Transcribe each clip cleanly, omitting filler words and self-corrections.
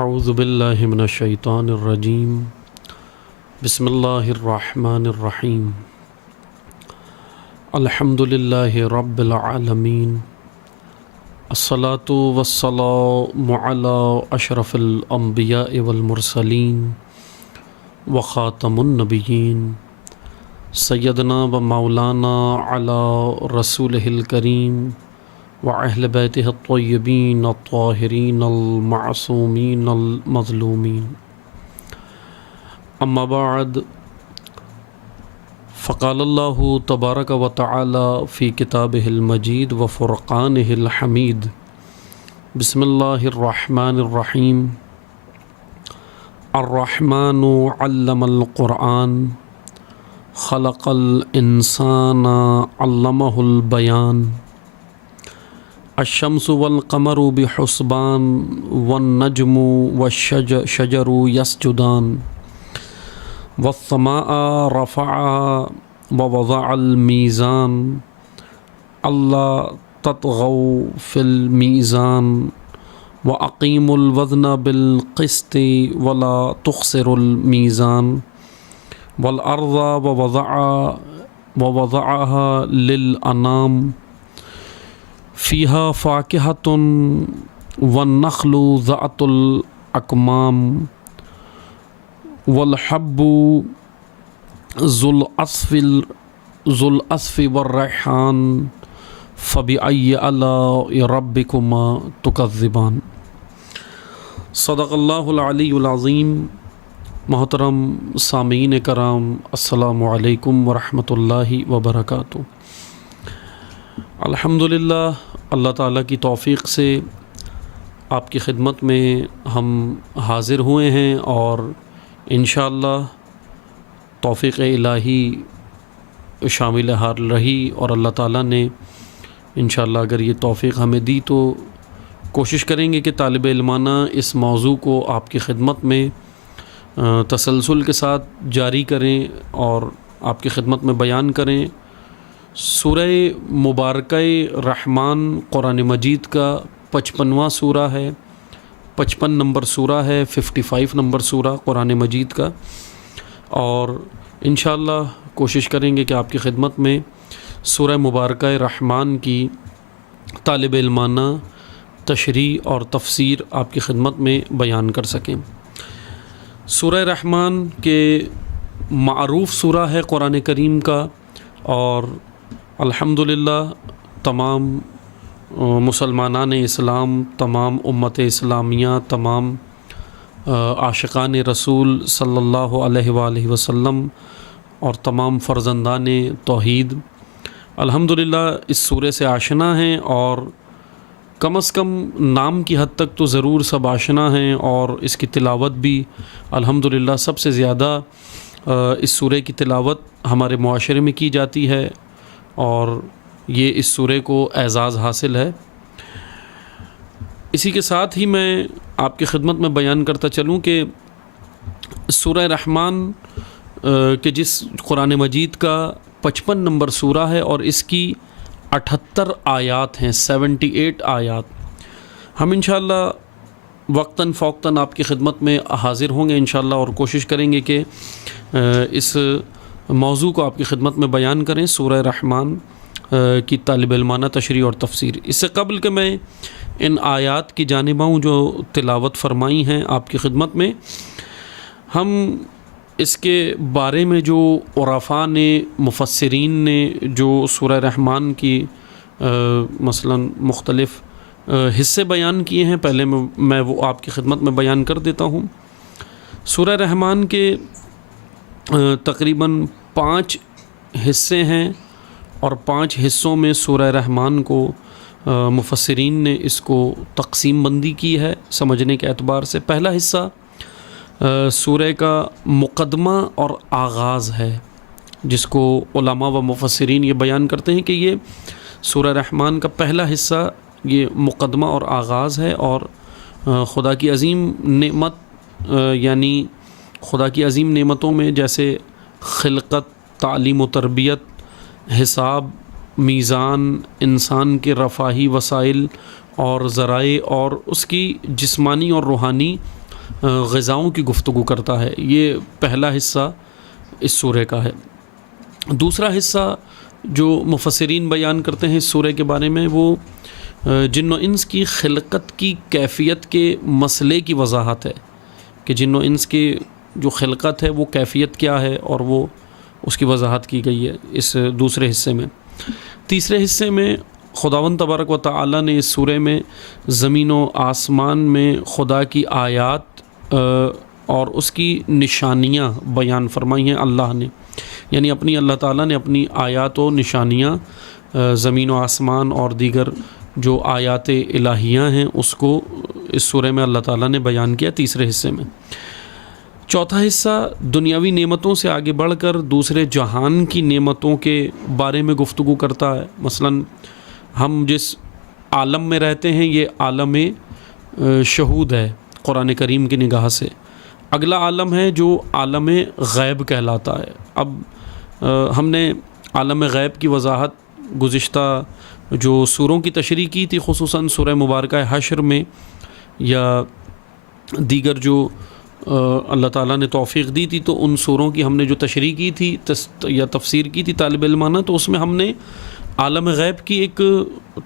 اعوذ باللہ من الشیطان الرجیم بسم اللہ الرحمن الرحیم الحمد للہ رب العالمین الصلاۃ والسلام علی اشرف الانبیاء والمرسلین وخاتم النبیین سیدنا و مولانا علی رسولہ الکریم وأہل بیتہ الطیبین الطاہرین المعصومین المظلومین اما بعد فقال اللہ تبارک و تعالی فی کتابہ المجید وفرقانہ الحمید بسم اللہ الرحمن الرحیم الرحمن علم القرآن خلق الانسان علمہ البیان الشمس والقمر بحسبان والنجم والشجر يسجدان والسماء رفعها ووضع الميزان ألا تطغوا في الميزان وأقيموا الوزن بالقسط ولا تخسروا الميزان والأرض ووضعها للأنام فيها فاكهة والنخل ذات الأكمام والحب ذو العصف والريحان فبأي آلاء ربكما تكذبان۔ صدق اللہ العلی العظیم۔ محترم سامعین کرام، السلام علیکم ورحمۃ اللہ وبرکاتہ۔ الحمدللہ اللہ تعالیٰ کی توفیق سے آپ کی خدمت میں ہم حاضر ہوئے ہیں، اور انشاءاللہ توفیق الہی شامل حال رہی، اور اللہ تعالیٰ نے انشاءاللہ اگر یہ توفیق ہمیں دی تو کوشش کریں گے کہ طالب علمانہ اس موضوع کو آپ کی خدمت میں تسلسل کے ساتھ جاری کریں اور آپ کی خدمت میں بیان کریں۔ سورہ مبارکہ رحمان قرآن مجید کا 55واں سورہ ہے، 55 نمبر سورہ ہے، 55 نمبر سورہ قرآن مجید کا، اور انشاءاللہ کوشش کریں گے کہ آپ کی خدمت میں سورہ مبارکہ رحمان کی طالب علمانہ تشریح اور تفسیر آپ کی خدمت میں بیان کر سکیں۔ سورہ رحمان کے معروف سورہ ہے قرآن کریم کا، اور الحمدللہ تمام مسلمانان اسلام، تمام امت اسلامیہ، تمام عاشقان رسول صلی اللہ علیہ وآلہ وسلم اور تمام فرزندان توحید الحمدللہ اس سورے سے آشنا ہیں، اور کم از کم نام کی حد تک تو ضرور سب آشنا ہیں، اور اس کی تلاوت بھی الحمدللہ سب سے زیادہ اس سورے کی تلاوت ہمارے معاشرے میں کی جاتی ہے، اور یہ اس سورے کو اعزاز حاصل ہے۔ اسی کے ساتھ ہی میں آپ کی خدمت میں بیان کرتا چلوں کہ سورہ رحمان کہ جس قرآن مجید کا 55 نمبر سورہ ہے، اور اس کی 78 آیات ہیں، 78 آیات، ہم انشاءاللہ وقتاً فوقتاً آپ کی خدمت میں حاضر ہوں گے انشاءاللہ، اور کوشش کریں گے کہ اس موضوع کو آپ کی خدمت میں بیان کریں، سورہ رحمان کی طالب علمانہ تشریح اور تفسیر۔ اس سے قبل کہ میں ان آیات کی جانب آؤں جو تلاوت فرمائی ہیں آپ کی خدمت میں، ہم اس کے بارے میں جو عرفاء نے، مفسرین نے جو سورہ رحمان کی مثلاً مختلف حصے بیان کیے ہیں، پہلے میں وہ آپ کی خدمت میں بیان کر دیتا ہوں۔ سورہ رحمان کے تقریباً 5 حصے ہیں، اور 5 حصوں میں سورہ رحمان کو مفسرین نے اس کو تقسیم بندی کی ہے سمجھنے کے اعتبار سے۔ پہلا حصہ سورہ کا مقدمہ اور آغاز ہے، جس کو علماء و مفسرین یہ بیان کرتے ہیں کہ یہ سورہ رحمان کا پہلا حصہ یہ مقدمہ اور آغاز ہے، اور خدا کی عظیم نعمت یعنی خدا کی عظیم نعمتوں میں جیسے خلقت، تعلیم و تربیت، حساب، میزان، انسان کے رفاہی وسائل اور ذرائع، اور اس کی جسمانی اور روحانی غذاؤں کی گفتگو کرتا ہے۔ یہ پہلا حصہ اس سورہ کا ہے۔ دوسرا حصہ جو مفسرین بیان کرتے ہیں اس سورہ کے بارے میں، وہ جن و انس کی خلقت کی کیفیت کے مسئلے کی وضاحت ہے کہ جن و انس کی جو خلقت ہے وہ کیفیت کیا ہے، اور وہ اس کی وضاحت کی گئی ہے اس دوسرے حصے میں۔ تیسرے حصے میں خداوند تبارک و تعالی نے اس سورہ میں زمین و آسمان میں خدا کی آیات اور اس کی نشانیاں بیان فرمائی ہیں اللہ نے، یعنی اللہ تعالیٰ نے اپنی آیات و نشانیاں زمین و آسمان اور دیگر جو آیات الہیہ ہیں اس کو اس سورہ میں اللہ تعالیٰ نے بیان کیا تیسرے حصے میں۔ چوتھا حصہ دنیاوی نعمتوں سے آگے بڑھ کر دوسرے جہان کی نعمتوں کے بارے میں گفتگو کرتا ہے۔ مثلاً ہم جس عالم میں رہتے ہیں یہ عالم شہود ہے قرآن کریم کی نگاہ سے۔ اگلا عالم ہے جو عالم غیب کہلاتا ہے۔ اب ہم نے عالم غیب کی وضاحت گزشتہ جو سوروں کی تشریح کی تھی، خصوصاً سورہ مبارکہ حشر میں یا دیگر جو اللہ تعالیٰ نے توفیق دی تھی، تو ان سوروں کی ہم نے جو تشریح کی تھی یا تفسیر کی تھی طالب علمانہ، تو اس میں ہم نے عالم غیب کی ایک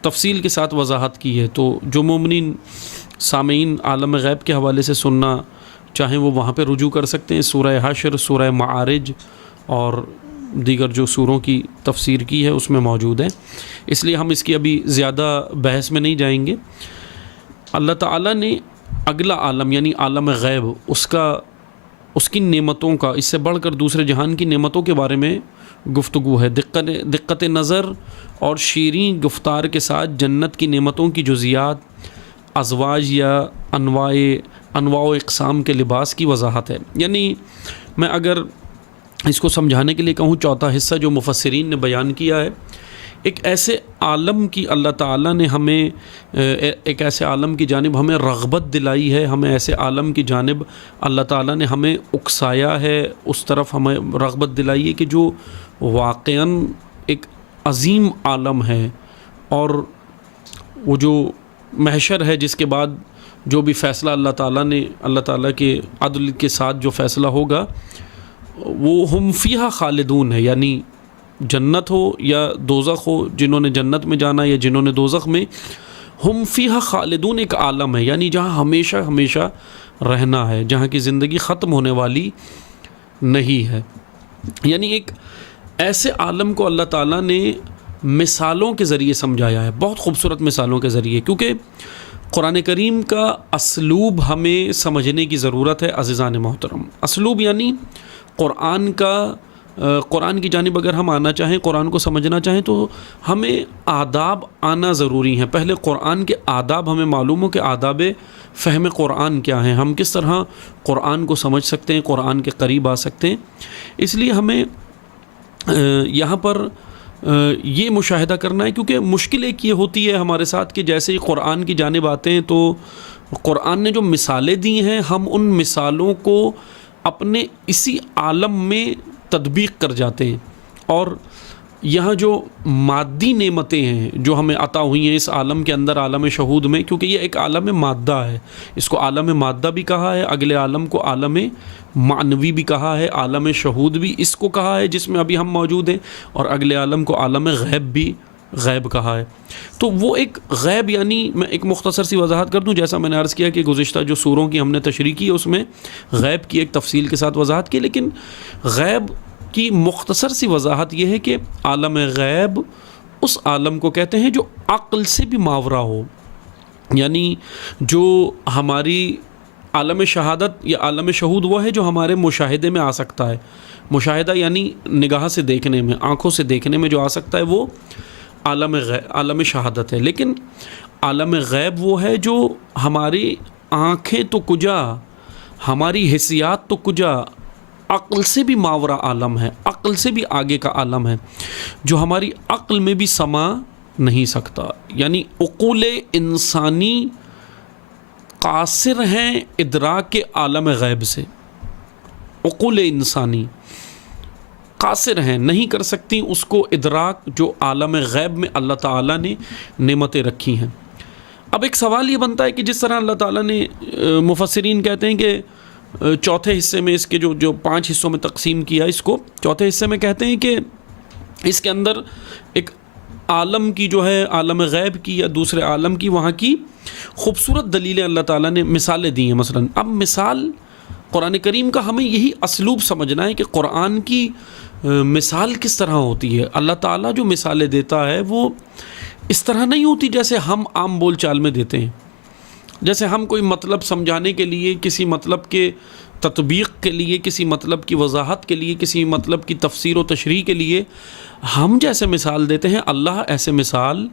تفصیل کے ساتھ وضاحت کی ہے۔ تو جو مومنین سامعین عالم غیب کے حوالے سے سننا چاہیں وہ وہاں پہ رجوع کر سکتے ہیں۔ سورہ حشر، سورہ معارج اور دیگر جو سوروں کی تفسیر کی ہے اس میں موجود ہے، اس لیے ہم اس کی ابھی زیادہ بحث میں نہیں جائیں گے۔ اللہ تعالیٰ نے اگلا عالم یعنی عالم غیب اس کی نعمتوں کا، اس سے بڑھ کر دوسرے جہان کی نعمتوں کے بارے میں گفتگو ہے۔ دقت نظر اور شیریں گفتار کے ساتھ جنت کی نعمتوں کی جزیات، ازواج یا انواع و اقسام کے لباس کی وضاحت ہے۔ یعنی میں اگر اس کو سمجھانے کے لیے کہوں، چوتھا حصہ جو مفسرین نے بیان کیا ہے، ایک ایسے عالم کی اللہ تعالیٰ نے ہمیں ایک ایسے عالم کی جانب ہمیں رغبت دلائی ہے، ہمیں ایسے عالم کی جانب اللہ تعالیٰ نے ہمیں اکسایا ہے، اس طرف ہمیں رغبت دلائی ہے کہ جو واقعاً ایک عظیم عالم ہے، اور وہ جو محشر ہے جس کے بعد جو بھی فیصلہ اللہ تعالیٰ کے عدل کے ساتھ جو فیصلہ ہوگا وہ ہم فیہا خالدون ہے، یعنی جنت ہو یا دوزخ ہو، جنہوں نے جنت میں جانا یا جنہوں نے دوزخ میں، ہم فیہا خالدون ایک عالم ہے، یعنی جہاں ہمیشہ ہمیشہ رہنا ہے، جہاں کی زندگی ختم ہونے والی نہیں ہے۔ یعنی ایک ایسے عالم کو اللہ تعالیٰ نے مثالوں کے ذریعے سمجھایا ہے، بہت خوبصورت مثالوں کے ذریعے، کیونکہ قرآن کریم کا اسلوب ہمیں سمجھنے کی ضرورت ہے عزیزان محترم۔ اسلوب یعنی قرآن کی جانب اگر ہم آنا چاہیں، قرآن کو سمجھنا چاہیں، تو ہمیں آداب آنا ضروری ہیں۔ پہلے قرآن کے آداب ہمیں معلوم ہو کہ آداب فہم قرآن کیا ہیں، ہم کس طرح قرآن کو سمجھ سکتے ہیں، قرآن کے قریب آ سکتے ہیں۔ اس لیے ہمیں یہاں پر یہ مشاہدہ کرنا ہے، کیونکہ مشکل ایک یہ ہوتی ہے ہمارے ساتھ کہ جیسے ہی قرآن کی جانب آتے ہیں تو قرآن نے جو مثالیں دی ہیں، ہم ان مثالوں کو اپنے اسی عالم میں تطبیق کر جاتے ہیں، اور یہاں جو مادی نعمتیں ہیں جو ہمیں عطا ہوئی ہیں اس عالم کے اندر، عالم شہود میں، کیونکہ یہ ایک عالم مادہ ہے، اس کو عالم مادہ بھی کہا ہے، اگلے عالم کو عالم معنوی بھی کہا ہے، عالم شہود بھی اس کو کہا ہے جس میں ابھی ہم موجود ہیں، اور اگلے عالم کو عالم غیب بھی غیب کہا ہے۔ تو وہ ایک غیب، یعنی میں ایک مختصر سی وضاحت کر دوں، جیسا میں نے عرض کیا کہ گزشتہ جو سوروں کی ہم نے تشریح کی اس میں غیب کی ایک تفصیل کے ساتھ وضاحت کی، لیکن غیب کی مختصر سی وضاحت یہ ہے کہ عالم غیب اس عالم کو کہتے ہیں جو عقل سے بھی ماورا ہو، یعنی جو ہماری عالم شہادت یا عالم شہود وہ ہے جو ہمارے مشاہدے میں آ سکتا ہے۔ مشاہدہ یعنی نگاہ سے دیکھنے میں، آنکھوں سے دیکھنے میں جو آ سکتا ہے وہ عالم شہادت ہے، لیکن عالم غیب وہ ہے جو ہماری آنکھیں تو کجا، ہماری حسیات تو کجا، عقل سے بھی ماورا عالم ہے، عقل سے بھی آگے کا عالم ہے، جو ہماری عقل میں بھی سما نہیں سکتا۔ یعنی عقول انسانی قاصر ہیں ادراک کے عالم غیب سے، عقول انسانی قاصر ہیں، نہیں کر سکتی اس کو ادراک جو عالم غیب میں اللہ تعالیٰ نے نعمتیں رکھی ہیں۔ اب ایک سوال یہ بنتا ہے کہ جس طرح اللہ تعالیٰ نے مفسرین کہتے ہیں کہ چوتھے حصے میں اس کے جو 5 حصوں میں تقسیم کیا اس کو، چوتھے حصے میں کہتے ہیں کہ اس کے اندر ایک عالم کی جو ہے عالم غیب کی یا دوسرے عالم کی وہاں کی خوبصورت دلیلیں اللہ تعالیٰ نے مثالیں دی ہیں. مثلا اب مثال قرآن کریم کا ہمیں یہی اسلوب سمجھنا ہے کہ قرآن کی مثال کس طرح ہوتی ہے. اللہ تعالیٰ جو مثالیں دیتا ہے وہ اس طرح نہیں ہوتی جیسے ہم عام بول چال میں دیتے ہیں. جیسے ہم کوئی مطلب سمجھانے کے لیے، کسی مطلب کے تطبیق کے لیے، کسی مطلب کی وضاحت کے لیے، کسی مطلب کی تفسیر و تشریح کے لیے ہم جیسے مثال دیتے ہیں، اللہ ایسے مثال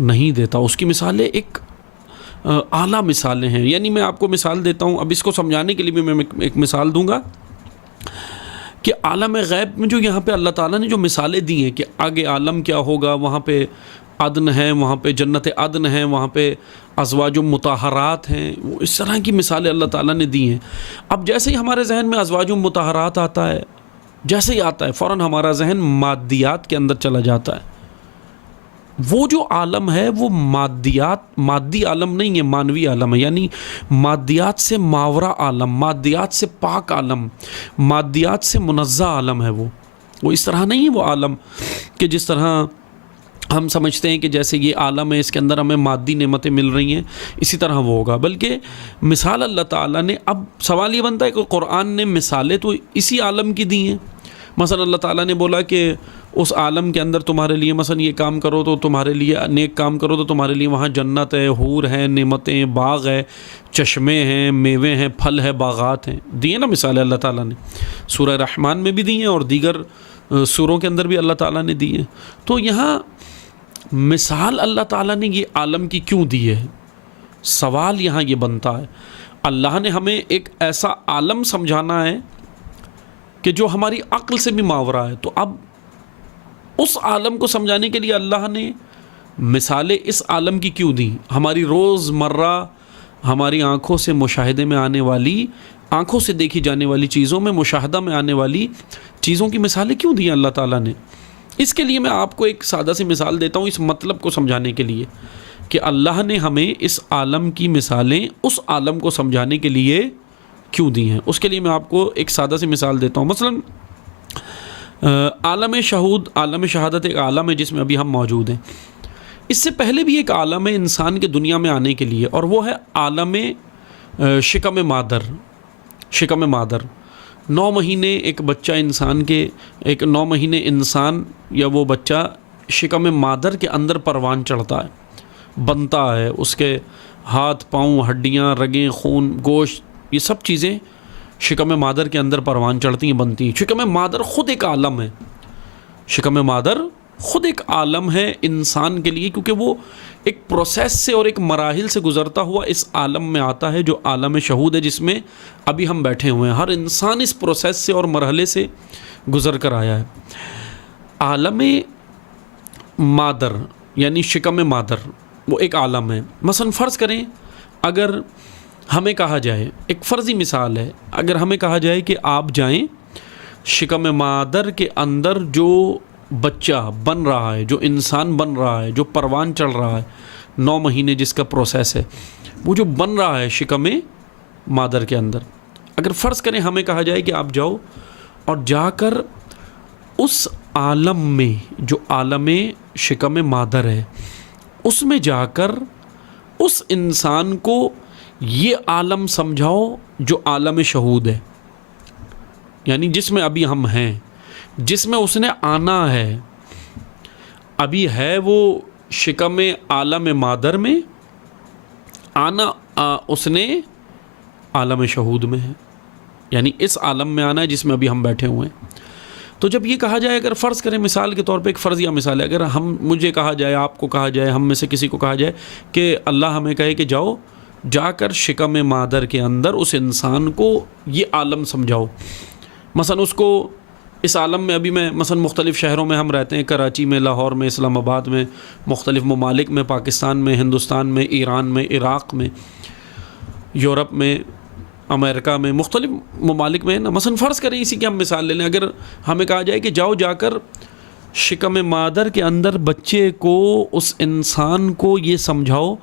نہیں دیتا. اس کی مثالیں ایک اعلیٰ مثالیں ہیں. یعنی میں آپ کو مثال دیتا ہوں، اب اس کو سمجھانے کے لیے بھی میں ایک مثال دوں گا کہ عالم غیب میں جو یہاں پہ اللہ تعالیٰ نے جو مثالیں دی ہیں کہ آگے عالم کیا ہوگا، وہاں پہ عدن ہے، وہاں پہ جنت عدن ہے، وہاں پہ ازواج مطہرات ہیں، وہ اس طرح کی مثالیں اللہ تعالیٰ نے دی ہیں. اب جیسے ہی ہمارے ذہن میں ازواج مطہرات آتا ہے، جیسے ہی آتا ہے فوراً ہمارا ذہن مادیات کے اندر چلا جاتا ہے. وہ جو عالم ہے وہ مادی عالم نہیں ہے، مانوی عالم ہے. یعنی مادیات سے ماورا عالم، مادیات سے پاک عالم، مادیات سے منزہ عالم ہے. وہ اس طرح نہیں ہے وہ عالم کہ جس طرح ہم سمجھتے ہیں کہ جیسے یہ عالم ہے اس کے اندر ہمیں مادی نعمتیں مل رہی ہیں اسی طرح وہ ہوگا. بلکہ مثال اللہ تعالیٰ نے، اب سوال یہ بنتا ہے کہ قرآن نے مثالیں تو اسی عالم کی دی ہیں. مثلا اللہ تعالیٰ نے بولا کہ اس عالم کے اندر تمہارے لیے مثلا یہ کام کرو تو تمہارے لیے، نیک کام کرو تو تمہارے لیے وہاں جنت ہے، حور ہے، نعمتیں، باغ ہے، چشمے ہیں، میوے ہیں، پھل ہے، باغات ہیں. دیے نا مثالیں اللہ تعالیٰ نے. سورہ رحمان میں بھی دی ہیں اور دیگر سوروں کے اندر بھی اللہ تعالیٰ نے دی ہیں. تو یہاں مثال اللہ تعالیٰ نے یہ عالم کی کیوں دی ہے؟ سوال یہاں یہ بنتا ہے. اللہ نے ہمیں ایک ایسا عالم سمجھانا ہے کہ جو ہماری عقل سے بھی ماورا ہے. تو اب اس عالم کو سمجھانے کے لیے اللہ نے مثالیں اس عالم کی کیوں دی؟ ہماری روز مرہ ہماری آنکھوں سے مشاہدے میں آنے والی، آنکھوں سے دیکھی جانے والی چیزوں میں، مشاہدہ میں آنے والی چیزوں کی مثالیں کیوں دی اللہ تعالیٰ نے؟ اس کے لیے میں آپ کو ایک سادہ سی مثال دیتا ہوں اس مطلب کو سمجھانے کے لیے کہ اللہ نے ہمیں اس عالم کی مثالیں اس عالم کو سمجھانے کے لیے کیوں دی ہیں. اس کے لیے میں آپ کو ایک سادہ سی مثال دیتا ہوں. مثلا عالم شہادت ایک عالم ہے جس میں ابھی ہم موجود ہیں. اس سے پہلے بھی ایک عالم ہے انسان کے دنیا میں آنے کے لیے، اور وہ ہے عالم شکم مادر. 9 مہینے ایک بچہ انسان کے، ایک 9 مہینے انسان یا وہ بچہ شکم مادر کے اندر پروان چڑھتا ہے، بنتا ہے. اس کے ہاتھ، پاؤں، ہڈیاں، رگیں، خون، گوشت، یہ سب چیزیں شکم مادر کے اندر پروان چڑھتی ہیں، بنتی ہیں. شکم مادر خود ایک عالم ہے. شکم مادر خود ایک عالم ہے انسان کے لیے، کیونکہ وہ ایک پروسیس سے اور ایک مراحل سے گزرتا ہوا اس عالم میں آتا ہے جو عالم شہود ہے، جس میں ابھی ہم بیٹھے ہوئے ہیں. ہر انسان اس پروسیس سے اور مرحلے سے گزر کر آیا ہے. عالم مادر یعنی شکم مادر وہ ایک عالم ہے. مثلا فرض کریں اگر ہمیں کہا جائے، ایک فرضی مثال ہے، اگر ہمیں کہا جائے کہ آپ جائیں شکم مادر کے اندر جو بچہ بن رہا ہے، جو انسان بن رہا ہے، جو پروان چڑھ رہا ہے، 9 مہینے جس کا پروسیس ہے، وہ جو بن رہا ہے شکم مادر کے اندر، اگر فرض کریں ہمیں کہا جائے کہ آپ جاؤ اور جا کر اس عالم میں، جو عالم شکم مادر ہے، اس میں جا کر اس انسان کو یہ عالم سمجھاؤ جو عالم شہود ہے، یعنی جس میں ابھی ہم ہیں، جس میں اس نے آنا ہے. ابھی ہے وہ شکم عالم مادر میں، آنا اس نے عالم شہود میں ہے، یعنی اس عالم میں آنا ہے جس میں ابھی ہم بیٹھے ہوئے ہیں. تو جب یہ کہا جائے، اگر فرض کریں مثال کے طور پہ، ایک فرضیہ مثال ہے، اگر مجھے کہا جائے، آپ کو کہا جائے، ہم میں سے کسی کو کہا جائے کہ اللہ ہمیں کہے کہ جا کر شکم مادر کے اندر اس انسان کو یہ عالم سمجھاؤ. مثلا اس کو اس عالم میں، ابھی میں مثلا مختلف شہروں میں ہم رہتے ہیں، کراچی میں، لاہور میں، اسلام آباد میں، مختلف ممالک میں، پاکستان میں، ہندوستان میں، ایران میں، عراق میں، یورپ میں، امریکہ میں، مختلف ممالک میں نا. مثلا فرض کریں اسی کی ہم مثال لے لیں، اگر ہمیں کہا جائے کہ جا کر شکم مادر کے اندر بچے کو، اس انسان کو یہ سمجھاؤ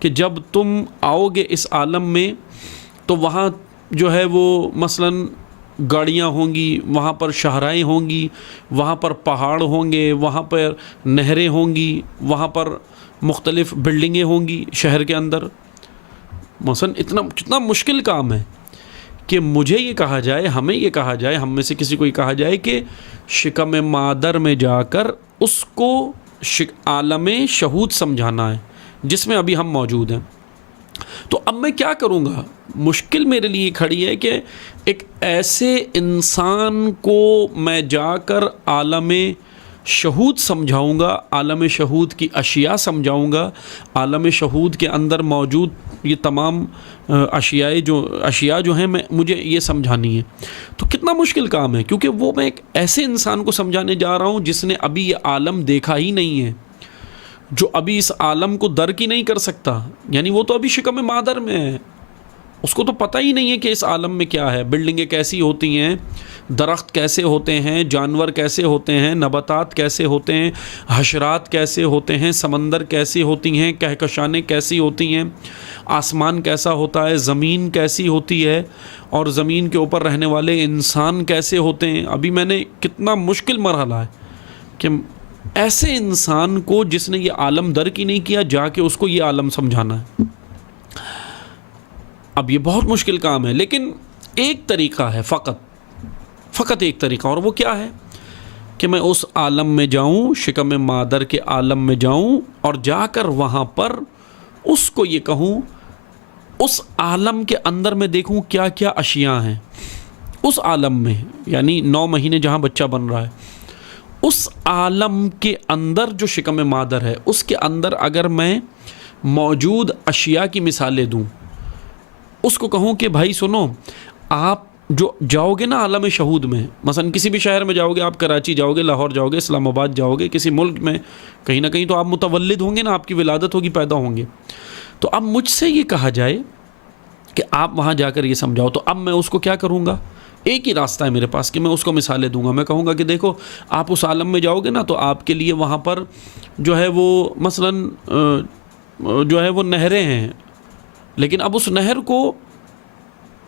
کہ جب تم آؤ گے اس عالم میں تو وہاں جو ہے وہ مثلاً گاڑیاں ہوں گی، وہاں پر شاہراہیں ہوں گی، وہاں پر پہاڑ ہوں گے، وہاں پر نہریں ہوں گی، وہاں پر مختلف بلڈنگیں ہوں گی شہر کے اندر. مثلاً کتنا مشکل کام ہے کہ مجھے یہ کہا جائے، ہمیں یہ کہا جائے، ہم میں سے کسی کو یہ کہا جائے کہ شکم مادر میں جا کر اس کو عالم شہود سمجھانا ہے جس میں ابھی ہم موجود ہیں. تو اب میں کیا کروں گا؟ مشکل میرے لیے کھڑی ہے کہ ایک ایسے انسان کو میں جا کر عالم شہود سمجھاؤں گا، عالم شہود کی اشیاء سمجھاؤں گا، عالم شہود کے اندر موجود یہ تمام اشیاء جو ہیں مجھے یہ سمجھانی ہے. تو کتنا مشکل کام ہے، کیونکہ وہ میں ایک ایسے انسان کو سمجھانے جا رہا ہوں جس نے ابھی یہ عالم دیکھا ہی نہیں ہے، جو ابھی اس عالم کو درک ہی نہیں کر سکتا. یعنی وہ تو ابھی شکم مادر میں ہے، اس کو تو پتہ ہی نہیں ہے کہ اس عالم میں کیا ہے، بلڈنگیں کیسی ہوتی ہیں، درخت کیسے ہوتے ہیں، جانور کیسے ہوتے ہیں، نباتات کیسے ہوتے ہیں، حشرات کیسے ہوتے ہیں، سمندر کیسی ہوتی ہیں، کہکشانیں کیسی ہوتی ہیں، آسمان کیسا ہوتا ہے، زمین کیسی ہوتی ہے، اور زمین کے اوپر رہنے والے انسان کیسے ہوتے ہیں. ابھی میں نے کتنا مشکل مرحلہ ہے کہ ایسے انسان کو جس نے یہ عالم درک ہی نہیں کیا جا کے اس کو یہ عالم سمجھانا ہے. اب یہ بہت مشکل کام ہے، لیکن ایک طریقہ ہے، فقط ایک طریقہ، اور وہ کیا ہے کہ میں اس عالم میں جاؤں، شکم مادر کے عالم میں جاؤں، اور جا کر وہاں پر اس کو یہ کہوں، اس عالم کے اندر میں دیکھوں کیا کیا اشیاء ہیں اس عالم میں. یعنی 9 مہینے جہاں بچہ بن رہا ہے، اس عالم کے اندر جو شکم مادر ہے اس کے اندر اگر میں موجود اشیاء کی مثالیں دوں، اس کو کہوں کہ بھائی سنو، آپ جو جاؤ گے نا عالم شہود میں، مثلا کسی بھی شہر میں جاؤ گے، آپ کراچی جاؤ گے، لاہور جاؤ گے، اسلام آباد جاؤ گے، کسی ملک میں کہیں نہ کہیں تو آپ متولد ہوں گے نا، آپ کی ولادت ہوگی، پیدا ہوں گے. تو اب مجھ سے یہ کہا جائے کہ آپ وہاں جا کر یہ سمجھاؤ، تو اب میں اس کو کیا کروں گا؟ ایک ہی راستہ ہے میرے پاس کہ میں اس کو مثالیں دوں گا. میں کہوں گا کہ دیکھو، آپ اس عالم میں جاؤ گے نا تو آپ کے لیے وہاں پر جو ہے وہ مثلاً جو ہے وہ نہریں ہیں، لیکن اب اس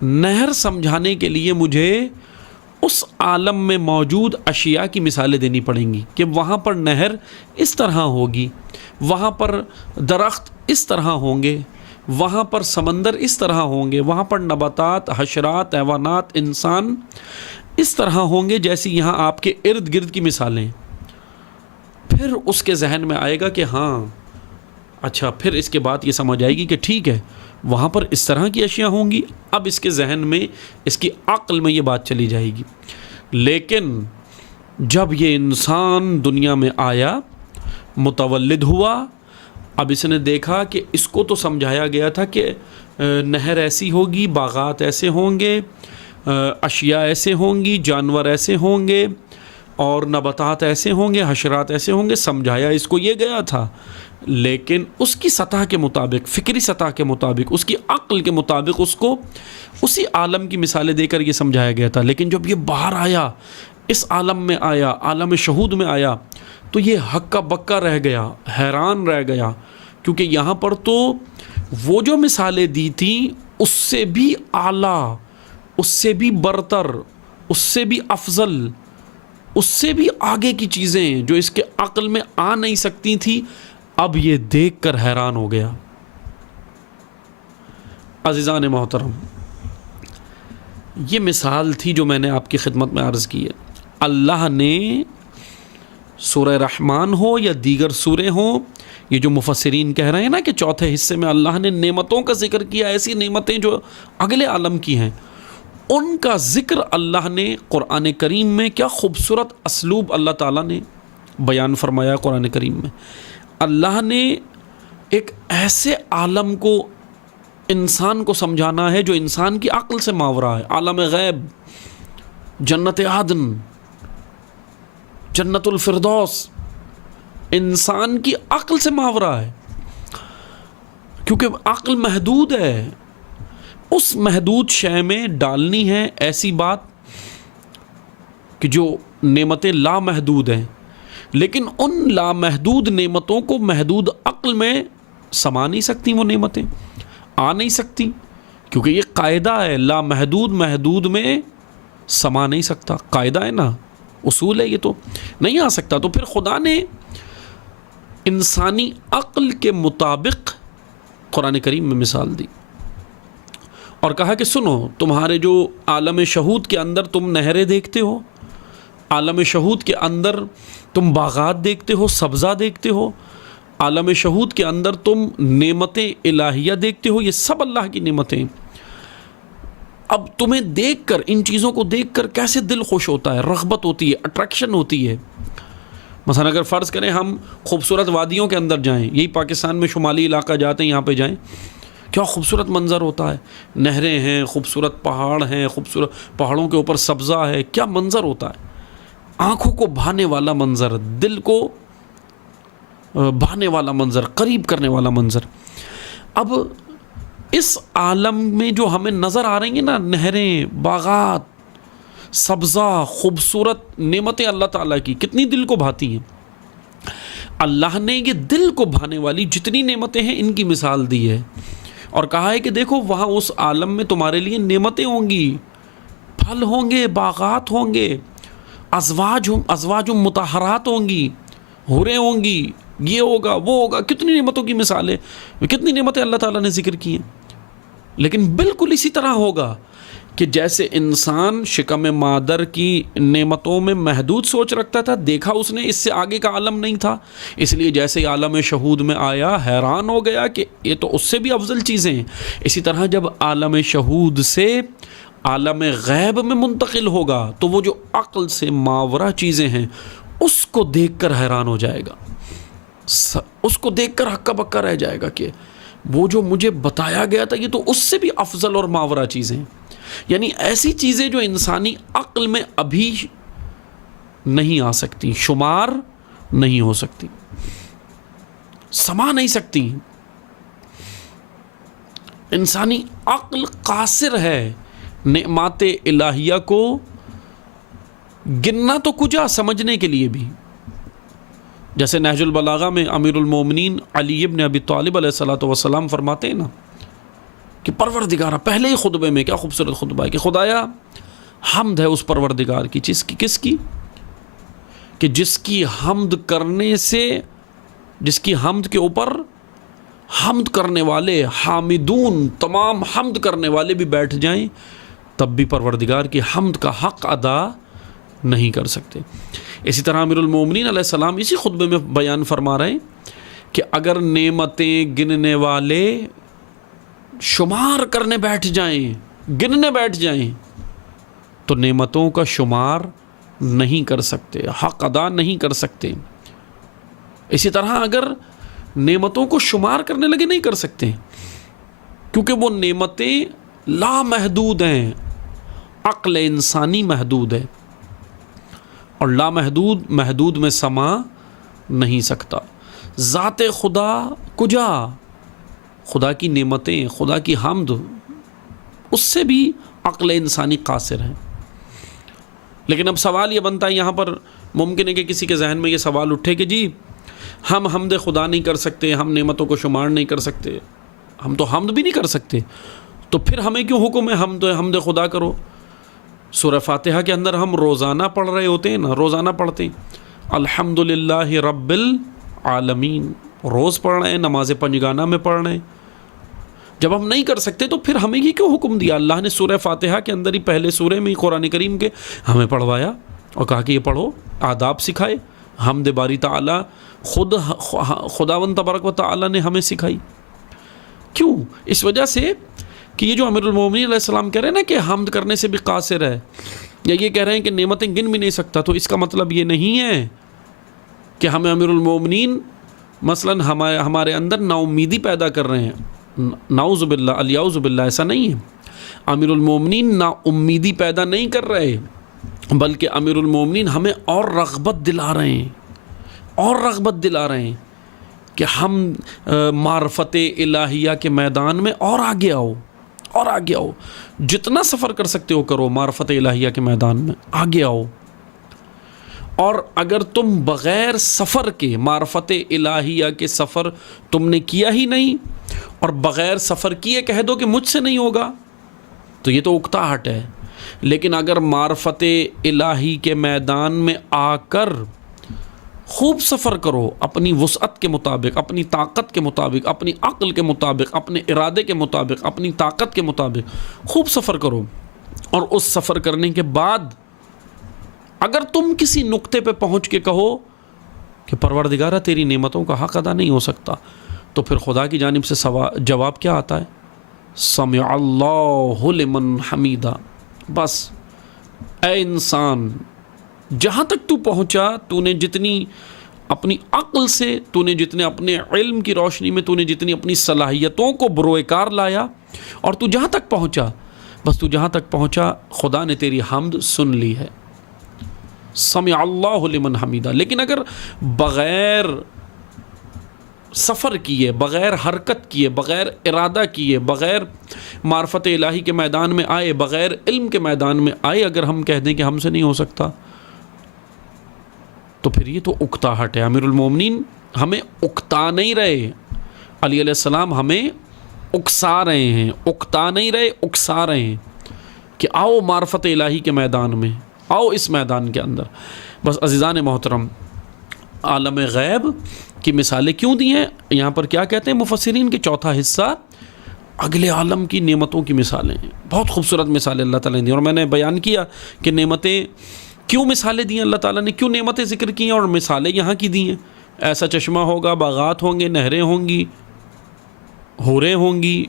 نہر سمجھانے کے لیے مجھے اس عالم میں موجود اشیاء کی مثالیں دینی پڑیں گی کہ وہاں پر نہر اس طرح ہوگی، وہاں پر درخت اس طرح ہوں گے، وہاں پر سمندر اس طرح ہوں گے، وہاں پر نباتات، حشرات، حیوانات، انسان اس طرح ہوں گے جیسی یہاں آپ کے ارد گرد کی مثالیں. پھر اس کے ذہن میں آئے گا کہ ہاں اچھا، پھر اس کے بعد یہ سمجھ آئے گی کہ ٹھیک ہے وہاں پر اس طرح کی اشیاء ہوں گی. اب اس کے ذہن میں، اس کی عقل میں یہ بات چلی جائے گی. لیکن جب یہ انسان دنیا میں آیا، متولد ہوا، اب اس نے دیکھا کہ اس کو تو سمجھایا گیا تھا کہ نہر ایسی ہوگی، باغات ایسے ہوں گے، اشیاء ایسے ہوں گی، جانور ایسے ہوں گے، اور نباتات ایسے ہوں گے، حشرات ایسے ہوں گے، سمجھایا اس کو یہ گیا تھا. لیکن اس کی سطح کے مطابق، فکری سطح کے مطابق، اس کی عقل کے مطابق اس کو اسی عالم کی مثالیں دے کر یہ سمجھایا گیا تھا. لیکن جب یہ باہر آیا، اس عالم میں آیا، عالم شہود میں آیا، تو یہ ہکا بکا رہ گیا، حیران رہ گیا، کیونکہ یہاں پر تو وہ جو مثالیں دی تھیں اس سے بھی اعلیٰ، اس سے بھی برتر، اس سے بھی افضل، اس سے بھی آگے کی چیزیں جو اس کے عقل میں آ نہیں سکتی تھی، اب یہ دیکھ کر حیران ہو گیا. عزیزان محترم، یہ مثال تھی جو میں نے آپ کی خدمت میں عرض کی ہے. اللہ نے سورہ رحمان ہو یا دیگر سورے ہوں، یہ جو مفسرین کہہ رہے ہیں نا کہ چوتھے حصے میں اللہ نے نعمتوں کا ذکر کیا، ایسی نعمتیں جو اگلے عالم کی ہیں، ان کا ذکر اللہ نے قرآن کریم میں، کیا خوبصورت اسلوب اللہ تعالیٰ نے بیان فرمایا قرآن کریم میں. اللہ نے ایک ایسے عالم کو انسان کو سمجھانا ہے جو انسان کی عقل سے ماورا ہے. عالم غیب، جنت عدن، جنت الفردوس، انسان کی عقل سے ماورا ہے، کیونکہ عقل محدود ہے. اس محدود شے میں ڈالنی ہے ایسی بات کہ جو نعمتیں لامحدود ہیں، لیکن ان لامحدود نعمتوں کو محدود عقل میں سما نہیں سکتی وہ نعمتیں، آ نہیں سکتی، کیونکہ یہ قاعدہ ہے، لا محدود محدود میں سما نہیں سکتا، قاعدہ ہے نا، اصول ہے، یہ تو نہیں آ سکتا۔ تو پھر خدا نے انسانی عقل کے مطابق قرآن کریم میں مثال دی اور کہا کہ سنو، تمہارے جو عالم شہود کے اندر تم نہریں دیکھتے ہو، عالم شہود کے اندر تم باغات دیکھتے ہو، سبزہ دیکھتے ہو، عالم شہود کے اندر تم نعمتیں الہیہ دیکھتے ہو، یہ سب اللہ کی نعمتیں۔ اب تمہیں دیکھ کر، ان چیزوں کو دیکھ کر کیسے دل خوش ہوتا ہے، رغبت ہوتی ہے، اٹریکشن ہوتی ہے۔ مثلا اگر فرض کریں ہم خوبصورت وادیوں کے اندر جائیں، یہی پاکستان میں شمالی علاقہ جاتے ہیں، یہاں پہ جائیں، کیا خوبصورت منظر ہوتا ہے، نہریں ہیں، خوبصورت پہاڑ ہیں، خوبصورت پہاڑوں کے اوپر سبزہ ہے، کیا منظر ہوتا ہے، آنکھوں کو بھانے والا منظر، دل کو بھانے والا منظر، قریب کرنے والا منظر۔ اب اس عالم میں جو ہمیں نظر آ رہی ہیں نا، نہریں، باغات، سبزہ، خوبصورت نعمتیں اللہ تعالیٰ کی کتنی دل کو بھاتی ہیں۔ اللہ نے یہ دل کو بھانے والی جتنی نعمتیں ہیں ان کی مثال دی ہے اور کہا ہے کہ دیکھو وہاں اس عالم میں تمہارے لیے نعمتیں ہوں گی، پھل ہوں گے، باغات ہوں گے، ازواج مطہرات ہوں گی، حوریں ہوں گی، یہ ہوگا وہ ہوگا، کتنی نعمتوں کی مثال ہے، کتنی نعمتیں اللہ تعالیٰ نے ذکر کی ہیں۔ لیکن بالکل اسی طرح ہوگا کہ جیسے انسان شکم مادر کی نعمتوں میں محدود سوچ رکھتا تھا، دیکھا اس نے اس سے آگے کا عالم نہیں تھا، اس لیے جیسے عالم شہود میں آیا حیران ہو گیا کہ یہ تو اس سے بھی افضل چیزیں ہیں۔ اسی طرح جب عالم شہود سے عالم غیب میں منتقل ہوگا تو وہ جو عقل سے ماورا چیزیں ہیں اس کو دیکھ کر حیران ہو جائے گا، اس کو دیکھ کر ہکا بکا رہ جائے گا کہ وہ جو مجھے بتایا گیا تھا یہ تو اس سے بھی افضل اور ماورا چیزیں ہیں۔ یعنی ایسی چیزیں جو انسانی عقل میں ابھی نہیں آ سکتی، شمار نہیں ہو سکتی، سما نہیں سکتی۔ انسانی عقل قاصر ہے نعمات الہیہ کو گننا تو کجا، سمجھنے کے لیے بھی۔ جیسے نہج البلاغہ میں امیر المومنین علی ابن ابی طالب علیہ الصلوۃ والسلام فرماتے ہیں نا کہ پروردگارہ، پہلے ہی خطبے میں کیا خوبصورت خطبہ ہے کہ خدایا حمد ہے اس پروردگار کی، کس کی؟ کہ جس کی حمد کرنے سے، جس کی حمد کے اوپر حمد کرنے والے حامدون، تمام حمد کرنے والے بھی بیٹھ جائیں تب بھی پروردگار کی حمد کا حق ادا نہیں کر سکتے۔ اسی طرح امیر المومنین علیہ السلام اسی خطبے میں بیان فرما رہے ہیں کہ اگر نعمتیں گننے والے شمار کرنے بیٹھ جائیں، گننے بیٹھ جائیں تو نعمتوں کا شمار نہیں کر سکتے، حق ادا نہیں کر سکتے۔ اسی طرح اگر نعمتوں کو شمار کرنے لگے نہیں کر سکتے، کیونکہ وہ نعمتیں لامحدود ہیں، عقل انسانی محدود ہے اور لامحدود محدود میں سما نہیں سکتا۔ ذات خدا کجا، خدا کی نعمتیں، خدا کی حمد، اس سے بھی عقل انسانی قاصر ہے۔ لیکن اب سوال یہ بنتا ہے یہاں پر، ممکن ہے کہ کسی کے ذہن میں یہ سوال اٹھے کہ جی ہم حمد خدا نہیں کر سکتے، ہم نعمتوں کو شمار نہیں کر سکتے، ہم تو حمد بھی نہیں کر سکتے، تو پھر ہمیں کیوں حکم ہے حمد خدا کرو؟ سورہ فاتحہ کے اندر ہم روزانہ پڑھ رہے ہوتے ہیں نا، روزانہ پڑھتے ہیں الحمدللہ رب العالمین، روز پڑھ رہے ہیں، نماز پنجگانہ میں پڑھ رہے ہیں۔ جب ہم نہیں کر سکتے تو پھر ہمیں یہ کیوں حکم دیا؟ اللہ نے سورہ فاتحہ کے اندر ہی پہلے سورے میں ہی قرآن کریم کے ہمیں پڑھوایا اور کہا کہ یہ پڑھو، آداب سکھائے۔ حمد باری تعالیٰ خود خداوند تبارک و تعالیٰ نے ہمیں سکھائی۔ کیوں؟ اس وجہ سے کہ یہ جو امیر المومنین علیہ السلام کہہ رہے ہیں نا کہ حمد کرنے سے بھی قاصر ہے، یا یہ کہہ رہے ہیں کہ نعمتیں گن بھی نہیں سکتا، تو اس کا مطلب یہ نہیں ہے کہ ہمیں امیر المومنین مثلاً ہمارے اندر نا امیدی پیدا کر رہے ہیں، نعوذ باللہ، الیعوذ باللہ، ایسا نہیں ہے۔ امیر المومنین نا امیدی پیدا نہیں کر رہے، بلکہ امیر المومنین ہمیں اور رغبت دلا رہے ہیں، اور رغبت دلا رہے ہیں کہ ہم معرفت الہیہ کے میدان میں اور آگے آؤ، اور آگے آؤ، جتنا سفر کر سکتے ہو کرو، معرفت الہیہ کے میدان میں آگے آؤ۔ اور اگر تم بغیر سفر کے معرفت الہیہ کے سفر تم نے کیا ہی نہیں اور بغیر سفر کیے کہہ دو کہ مجھ سے نہیں ہوگا تو یہ تو اکتاہٹ ہے. لیکن اگر معرفت الہی کے میدان میں آ کر خوب سفر کرو، اپنی وسعت کے مطابق، اپنی طاقت کے مطابق، اپنی عقل کے مطابق، اپنے ارادے کے مطابق، اپنی طاقت کے مطابق خوب سفر کرو، اور اس سفر کرنے کے بعد اگر تم کسی نقطے پہ پہنچ کے کہو کہ پروردگارہ تیری نعمتوں کا حق ادا نہیں ہو سکتا، تو پھر خدا کی جانب سے جواب کیا آتا ہے؟ سمع اللہ لمن حمیدہ. بس اے انسان، جہاں تک تو پہنچا، تو نے جتنی اپنی عقل سے، تو نے جتنے اپنے علم کی روشنی میں، تو نے جتنی اپنی صلاحیتوں کو بروئے کار لایا، اور تو جہاں تک پہنچا، بس تو جہاں تک پہنچا خدا نے تیری حمد سن لی ہے. سمع اللہ لمن حمیدہ. لیکن اگر بغیر سفر کیے، بغیر حرکت کیے، بغیر ارادہ کیے، بغیر معرفت الہی کے میدان میں آئے، بغیر علم کے میدان میں آئے، اگر ہم کہہ دیں کہ ہم سے نہیں ہو سکتا، تو پھر یہ تو اکتاہٹ ہے. امیر المومنین ہمیں اکتا نہیں رہے، علی علیہ السلام ہمیں اکسا رہے ہیں، اکتا نہیں رہے، اکسا رہے ہیں کہ آؤ معرفت الہی کے میدان میں، آؤ اس میدان کے اندر. بس عزیزان محترم، عالم غیب کی مثالیں کیوں دی ہیں؟ یہاں پر کیا کہتے ہیں مفسرین کے چوتھا حصہ اگلے عالم کی نعمتوں کی مثالیں ہیں. بہت خوبصورت مثالیں اللہ تعالیٰ نے دی، اور میں نے بیان کیا کہ نعمتیں کیوں مثالیں دی ہیں اللہ تعالیٰ نے، کیوں نعمتیں ذکر کی ہیں اور مثالیں یہاں کی دی ہیں. ایسا چشمہ ہوگا، باغات ہوں گے، نہریں ہوں گی، حوریں ہوں گی.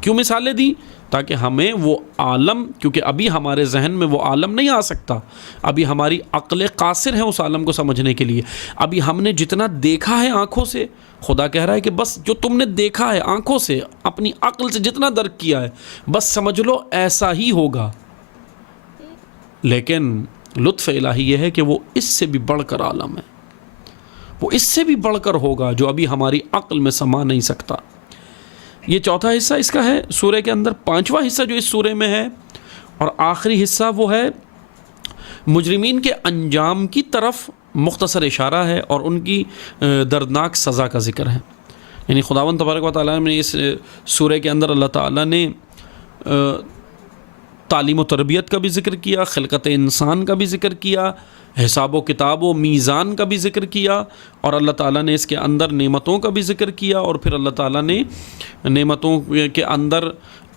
کیوں مثالیں دی؟ تاکہ ہمیں وہ عالم، کیونکہ ابھی ہمارے ذہن میں وہ عالم نہیں آ سکتا، ابھی ہماری عقل قاصر ہے اس عالم کو سمجھنے کے لیے. ابھی ہم نے جتنا دیکھا ہے آنکھوں سے، خدا کہہ رہا ہے کہ بس جو تم نے دیکھا ہے آنکھوں سے، اپنی عقل سے جتنا درک کیا ہے، بس سمجھ لو ایسا ہی ہوگا. لیکن لطف الہی یہ ہے کہ وہ اس سے بھی بڑھ کر عالم ہے، وہ اس سے بھی بڑھ کر ہوگا جو ابھی ہماری عقل میں سما نہیں سکتا. یہ چوتھا حصہ اس کا ہے سورہ کے اندر. پانچواں حصہ جو اس سورہ میں ہے اور آخری حصہ، وہ ہے مجرمین کے انجام کی طرف مختصر اشارہ ہے اور ان کی دردناک سزا کا ذکر ہے. یعنی خداوند تبارک و تعالیٰ نے اس سورہ کے اندر اللہ تعالیٰ نے تعلیم و تربیت کا بھی ذکر کیا، خلقت انسان کا بھی ذکر کیا، حساب و کتاب و میزان کا بھی ذکر کیا، اور اللہ تعالیٰ نے اس کے اندر نعمتوں کا بھی ذکر کیا، اور پھر اللہ تعالیٰ نے نعمتوں کے اندر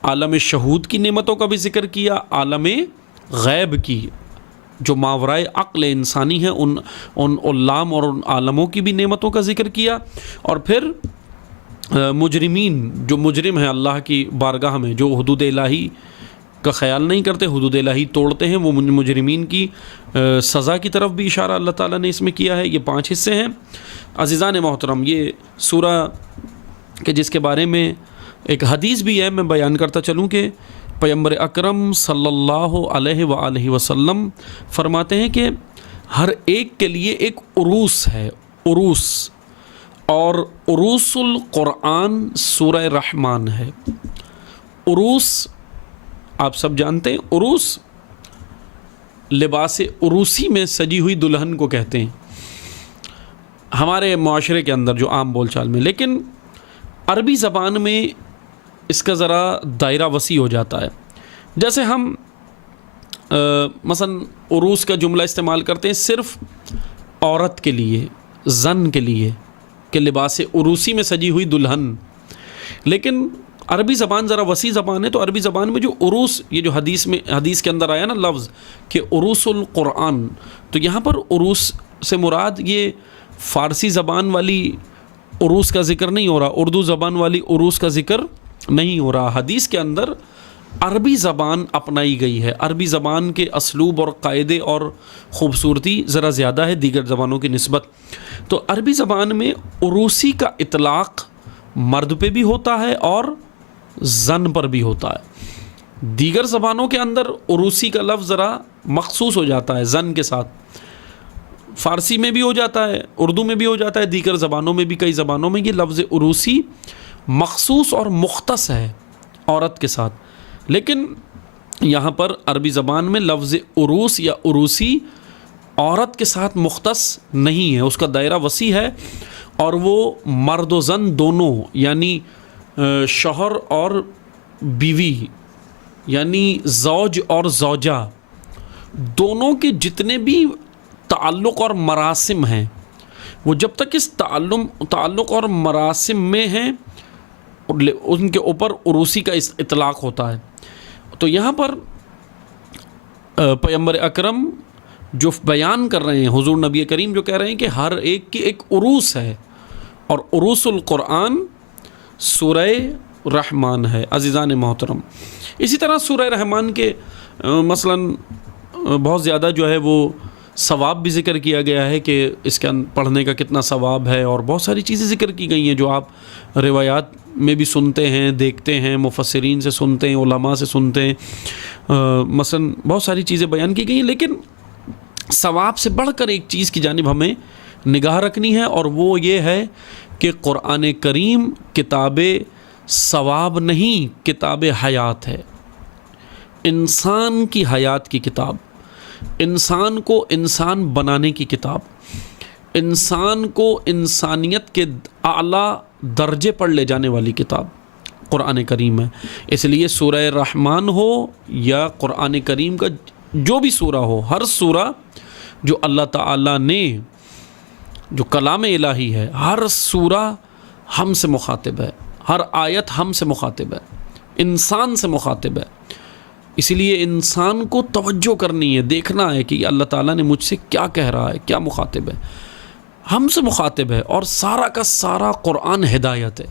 عالم شہود کی نعمتوں کا بھی ذکر کیا، عالم غیب کی جو ماورائے عقل انسانی ہے ان علام اور ان عالموں کی بھی نعمتوں کا ذکر کیا. اور پھر مجرمین، جو مجرم ہیں اللہ کی بارگاہ میں، جو حدود الہی کا خیال نہیں کرتے، حدود الہی توڑتے ہیں، وہ مجرمین کی سزا کی طرف بھی اشارہ اللہ تعالیٰ نے اس میں کیا ہے. یہ 5 حصے ہیں. عزیزان محترم، یہ سورہ کہ جس کے بارے میں ایک حدیث بھی ہے، میں بیان کرتا چلوں کہ پیغمبر اکرم صلی اللہ علیہ وآلہ وسلم فرماتے ہیں کہ ہر ایک کے لیے ایک عروس ہے، عروس، اور عروس القرآن سورہ رحمان ہے. عروس آپ سب جانتے ہیں، عروس لباس عروسی میں سجی ہوئی دلہن کو کہتے ہیں ہمارے معاشرے کے اندر جو عام بول چال میں. لیکن عربی زبان میں اس کا ذرا دائرہ وسیع ہو جاتا ہے. جیسے ہم مثلا عروس کا جملہ استعمال کرتے ہیں صرف عورت کے لیے، زن کے لیے، کہ لباس عروسی میں سجی ہوئی دلہن. لیکن عربی زبان ذرا وسیع زبان ہے، تو عربی زبان میں جو عروس، یہ جو حدیث کے اندر آیا نا لفظ کہ عروس القرآن، تو یہاں پر عروس سے مراد یہ فارسی زبان والی عروس کا ذکر نہیں ہو رہا، اردو زبان والی عروس کا ذکر نہیں ہو رہا. حدیث کے اندر عربی زبان اپنائی گئی ہے. عربی زبان کے اسلوب اور قاعدے اور خوبصورتی ذرا زیادہ ہے دیگر زبانوں کی نسبت. تو عربی زبان میں عروسی کا اطلاق مرد پہ بھی ہوتا ہے اور زن پر بھی ہوتا ہے. دیگر زبانوں کے اندر عروسی کا لفظ ذرا مخصوص ہو جاتا ہے زن کے ساتھ. فارسی میں بھی ہو جاتا ہے، اردو میں بھی ہو جاتا ہے، دیگر زبانوں میں بھی، کئی زبانوں میں یہ لفظ عروسی مخصوص اور مختص ہے عورت کے ساتھ. لیکن یہاں پر عربی زبان میں لفظ عروس یا عروسی عورت کے ساتھ مختص نہیں ہے، اس کا دائرہ وسیع ہے، اور وہ مرد و زن دونوں، یعنی شوہر اور بیوی، یعنی زوج اور زوجہ، دونوں کے جتنے بھی تعلق اور مراسم ہیں، وہ جب تک اس تعلق اور مراسم میں ہیں ان کے اوپر عروسی کا اطلاق ہوتا ہے۔ تو یہاں پر پیغمبر اکرم جو بیان کر رہے ہیں، حضور نبی کریم جو کہہ رہے ہیں کہ ہر ایک کی ایک عروس ہے، اور عروس القرآن سورہ رحمان ہے۔ عزیزان محترم، اسی طرح سورہ رحمان کے مثلاً بہت زیادہ جو ہے وہ ثواب بھی ذکر کیا گیا ہے کہ اس کے پڑھنے کا کتنا ثواب ہے، اور بہت ساری چیزیں ذکر کی گئی ہیں جو آپ روایات میں بھی سنتے ہیں، دیکھتے ہیں، مفسرین سے سنتے ہیں، علماء سے سنتے ہیں، مثلا بہت ساری چیزیں بیان کی گئی ہیں۔ لیکن ثواب سے بڑھ کر ایک چیز کی جانب ہمیں نگاہ رکھنی ہے، اور وہ یہ ہے کہ قرآن کریم کتاب ثواب نہیں، کتاب حیات ہے، انسان کی حیات کی کتاب، انسان کو انسان بنانے کی کتاب، انسان کو انسانیت کے اعلیٰ درجے پر لے جانے والی کتاب قرآن کریم ہے۔ اس لیے سورہ رحمان ہو یا قرآن کریم کا جو بھی سورہ ہو، ہر سورہ جو اللہ تعالیٰ نے، جو کلام الہی ہے، ہر سورہ ہم سے مخاطب ہے، ہر آیت ہم سے مخاطب ہے، انسان سے مخاطب ہے۔ اسی لیے انسان کو توجہ کرنی ہے، دیکھنا ہے کہ اللہ تعالیٰ نے مجھ سے کیا کہہ رہا ہے، کیا مخاطب ہے، ہم سے مخاطب ہے۔ اور سارا کا سارا قرآن ہدایت ہے۔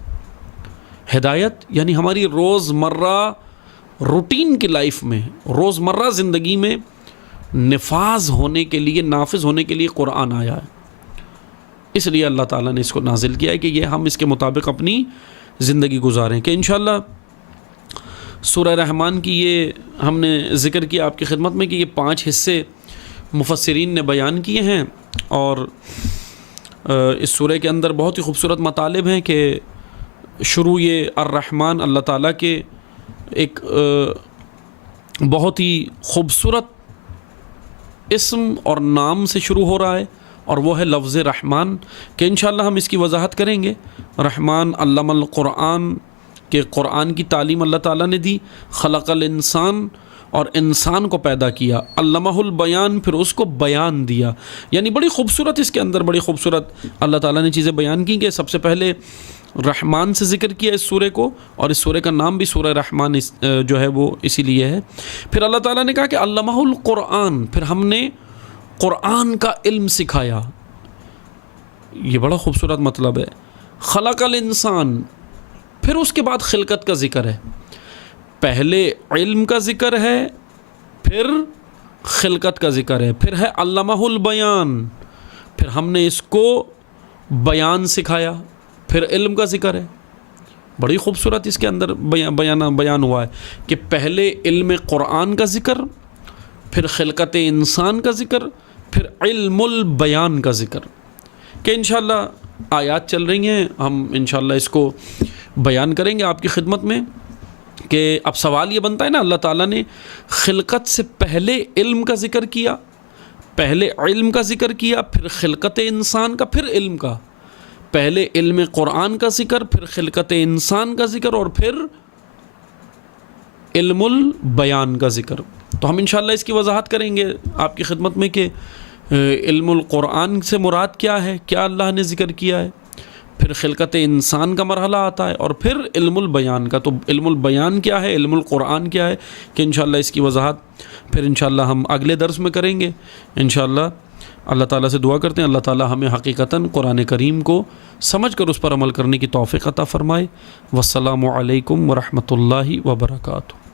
ہدایت یعنی ہماری روزمرہ روٹین کی لائف میں، روزمرہ زندگی میں نفاذ ہونے کے لیے، نافذ ہونے کے لیے قرآن آیا ہے۔ اس لیے اللہ تعالیٰ نے اس کو نازل کیا ہے کہ یہ ہم اس کے مطابق اپنی زندگی گزاریں۔ کہ انشاءاللہ سورہ رحمان کی یہ ہم نے ذکر کیا آپ کی خدمت میں کہ یہ 5 حصے مفسرین نے بیان کیے ہیں، اور اس سورہ کے اندر بہت ہی خوبصورت مطالب ہیں کہ شروع یہ الرحمن اللہ تعالیٰ کے ایک بہت ہی خوبصورت اسم اور نام سے شروع ہو رہا ہے، اور وہ ہے لفظ رحمان، کہ انشاءاللہ ہم اس کی وضاحت کریں گے۔ رحمان علم القرآن، کہ قرآن کی تعلیم اللہ تعالیٰ نے دی، خلق الانسان، اور انسان کو پیدا کیا، علمہ البیان، پھر اس کو بیان دیا۔ یعنی بڑی خوبصورت اس کے اندر بڑی خوبصورت اللہ تعالیٰ نے چیزیں بیان کی کہ سب سے پہلے رحمان سے ذکر کیا اس سورے کو، اور اس سورے کا نام بھی سورہ رحمان جو ہے وہ اسی لیے ہے۔ پھر اللہ تعالیٰ نے کہا کہ علمہ القرآن، پھر ہم نے قرآن کا علم سکھایا۔ یہ بڑا خوبصورت مطلب ہے۔ خلق الانسان، پھر اس کے بعد خلقت کا ذکر ہے۔ پہلے علم کا ذکر ہے، پھر خلقت کا ذکر ہے، پھر ہے علمہ البیان، پھر ہم نے اس کو بیان سکھایا، پھر علم کا ذکر ہے۔ بڑی خوبصورت اس کے اندر بیان ہوا ہے کہ پہلے علم قرآن کا ذکر، پھر خلقت انسان کا ذکر، پھر علم البیان کا ذکر۔ کہ انشاءاللہ آیات چل رہی ہیں، ہم انشاءاللہ اس کو بیان کریں گے آپ کی خدمت میں۔ کہ اب سوال یہ بنتا ہے نا، اللہ تعالیٰ نے خلقت سے پہلے علم کا ذکر کیا، پہلے علم کا ذکر کیا، پھر خلقت انسان کا، پھر علم کا، پہلے علم قرآن کا ذکر، پھر خلقت انسان کا ذکر، اور پھر علم البیان کا ذکر۔ تو ہم انشاءاللہ اس کی وضاحت کریں گے آپ کی خدمت میں کہ علم القرآن سے مراد کیا ہے، کیا اللہ نے ذکر کیا ہے، پھر خلقت انسان کا مرحلہ آتا ہے، اور پھر علم البیان کا۔ تو علم البیان کیا ہے، علم القرآن کیا ہے، کہ انشاءاللہ اس کی وضاحت پھر انشاءاللہ ہم اگلے درس میں کریں گے انشاءاللہ۔ اللہ تعالیٰ سے دعا کرتے ہیں اللہ تعالیٰ ہمیں حقیقتاً قرآن کریم کو سمجھ کر اس پر عمل کرنے کی توفیق عطا فرمائے۔ والسلام علیکم ورحمۃ اللہ وبرکاتہ۔